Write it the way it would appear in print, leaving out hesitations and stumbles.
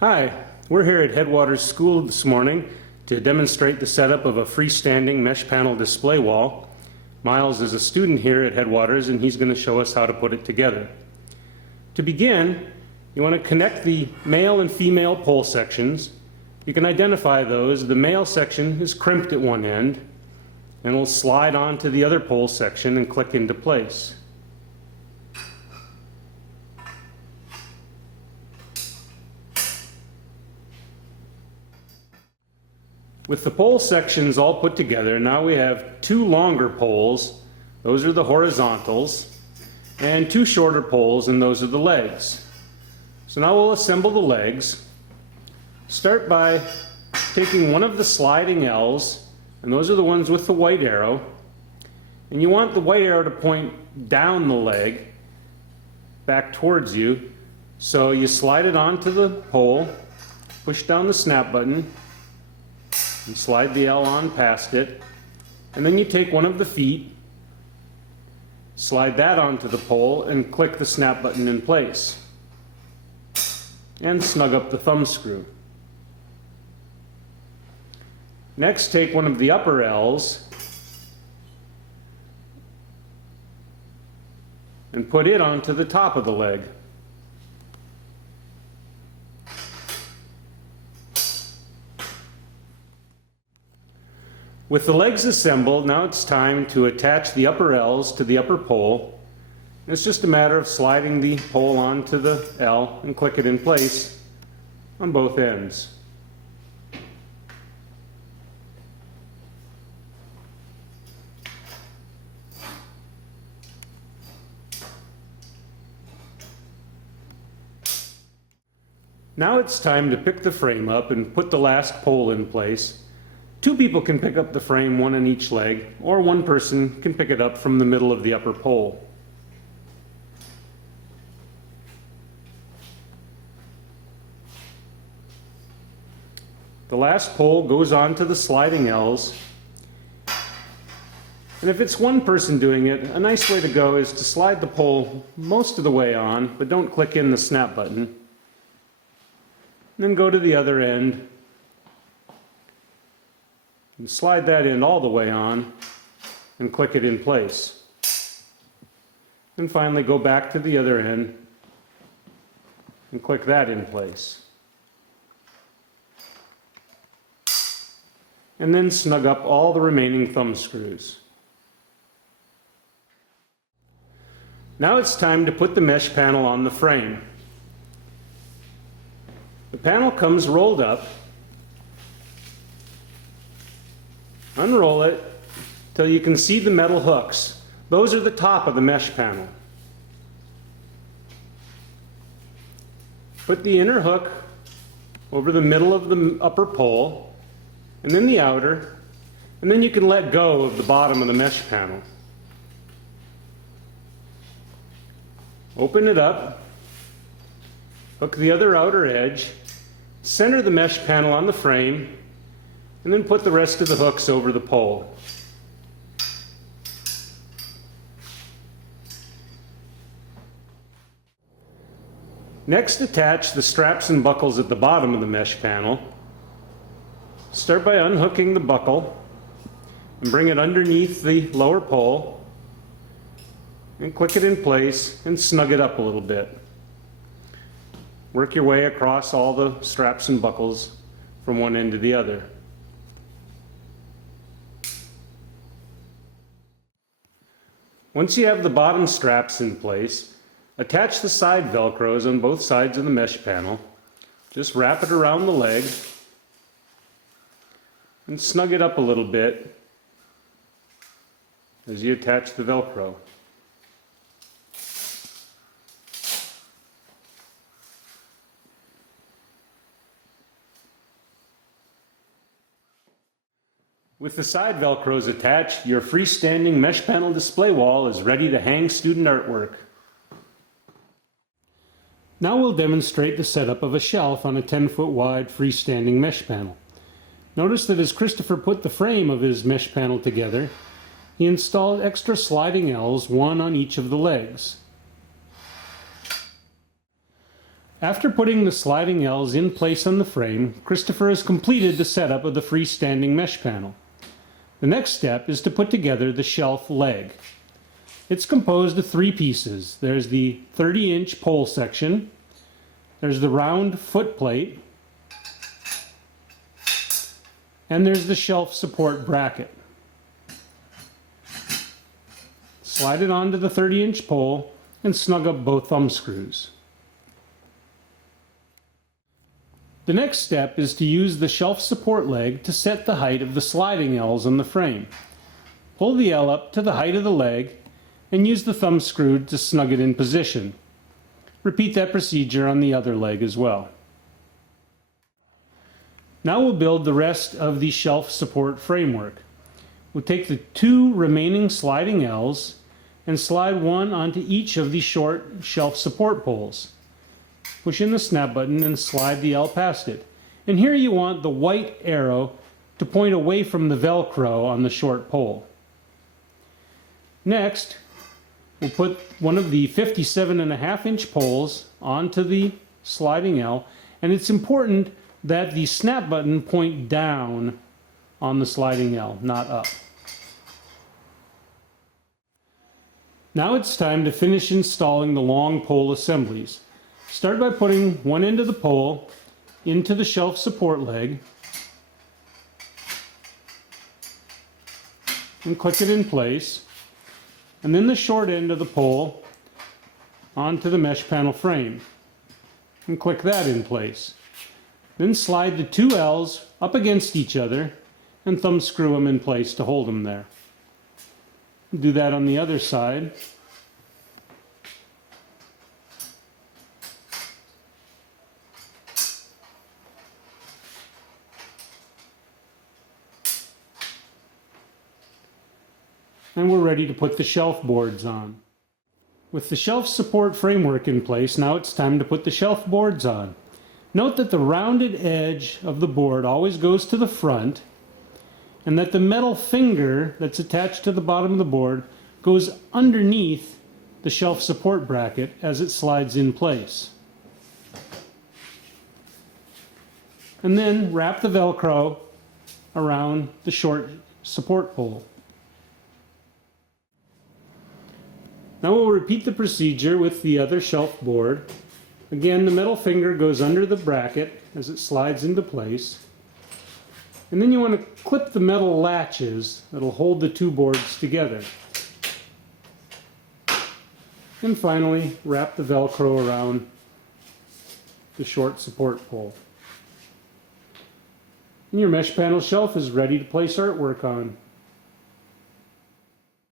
Hi, we're here at Headwaters School this morning to demonstrate the setup of a freestanding mesh panel display wall. Miles is a student here at Headwaters and he's going to show us how to put it together. To begin, you want to connect the male and female pole sections. You can identify those. The male section is crimped at one end and will slide onto the other pole section and click into place. With the pole sections all put together, now we have two longer poles, those are the horizontals, and two shorter poles, and those are the legs. So now we'll assemble the legs. Start by taking one of the sliding elves, and those are the ones with the white arrow, and you want the white arrow to point down the leg, back towards you. So you slide it onto the pole, push down the snap button, and slide the L on past it, and then you take one of the feet, slide that onto the pole, and click the snap button in place, and snug up the thumb screw. Next, take one of the upper L's and put it onto the top of the leg. With the legs assembled, now it's time to attach the upper L's to the upper pole. It's just a matter of sliding the pole onto the L and click it in place on both ends. Now it's time to pick the frame up and put the last pole in place. Two people can pick up the frame, one on each leg, or one person can pick it up from the middle of the upper pole. The last pole goes onto the sliding L's. And if it's one person doing it, a nice way to go is to slide the pole most of the way on, but don't click in the snap button. And then go to the other end and slide that in all the way on and click it in place. And finally go back to the other end and click that in place. And then snug up all the remaining thumb screws. Now it's time to put the mesh panel on the frame. The panel comes rolled up. Unroll it till you can see the metal hooks. Those are the top of the mesh panel. Put the inner hook over the middle of the upper pole, and then the outer, and then you can let go of the bottom of the mesh panel. Open it up, hook the other outer edge, center the mesh panel on the frame, and then put the rest of the hooks over the pole. Next, attach the straps and buckles at the bottom of the mesh panel. Start by unhooking the buckle and bring it underneath the lower pole and click it in place and snug it up a little bit. Work your way across all the straps and buckles from one end to the other. Once you have the bottom straps in place, attach the side velcros on both sides of the mesh panel. Just wrap it around the leg and snug it up a little bit as you attach the velcro. With the side velcros attached, your freestanding mesh panel display wall is ready to hang student artwork. Now we'll demonstrate the setup of a shelf on a 10-foot wide freestanding mesh panel. Notice that as Christopher put the frame of his mesh panel together, he installed extra sliding L's, one on each of the legs. After putting the sliding L's in place on the frame, Christopher has completed the setup of the freestanding mesh panel. The next step is to put together the shelf leg. It's composed of 3 pieces. There's the 30-inch pole section, there's the round foot plate, and there's the shelf support bracket. Slide it onto the 30-inch pole and snug up both thumb screws. The next step is to use the shelf support leg to set the height of the sliding L's on the frame. Pull the L up to the height of the leg and use the thumb screw to snug it in position. Repeat that procedure on the other leg as well. Now we'll build the rest of the shelf support framework. We'll take the 2 remaining sliding L's and slide one onto each of the short shelf support poles. Push in the snap button and slide the L past it. And here you want the white arrow to point away from the Velcro on the short pole. Next, we'll put one of the 57.5-inch poles onto the sliding L, and it's important that the snap button point down on the sliding L, not up. Now it's time to finish installing the long pole assemblies. Start by putting one end of the pole into the shelf support leg and click it in place, and then the short end of the pole onto the mesh panel frame and click that in place. Then slide the 2 L's up against each other and thumb screw them in place to hold them there. Do that on the other side. And we're ready to put the shelf boards on. With the shelf support framework in place, now it's time to put the shelf boards on. Note that the rounded edge of the board always goes to the front, and that the metal finger that's attached to the bottom of the board goes underneath the shelf support bracket as it slides in place. And then wrap the Velcro around the short support pole. Now we'll repeat the procedure with the other shelf board. Again, the metal finger goes under the bracket as it slides into place. And then you want to clip the metal latches that'll hold the 2 boards together. And finally, wrap the Velcro around the short support pole. And your mesh panel shelf is ready to place artwork on.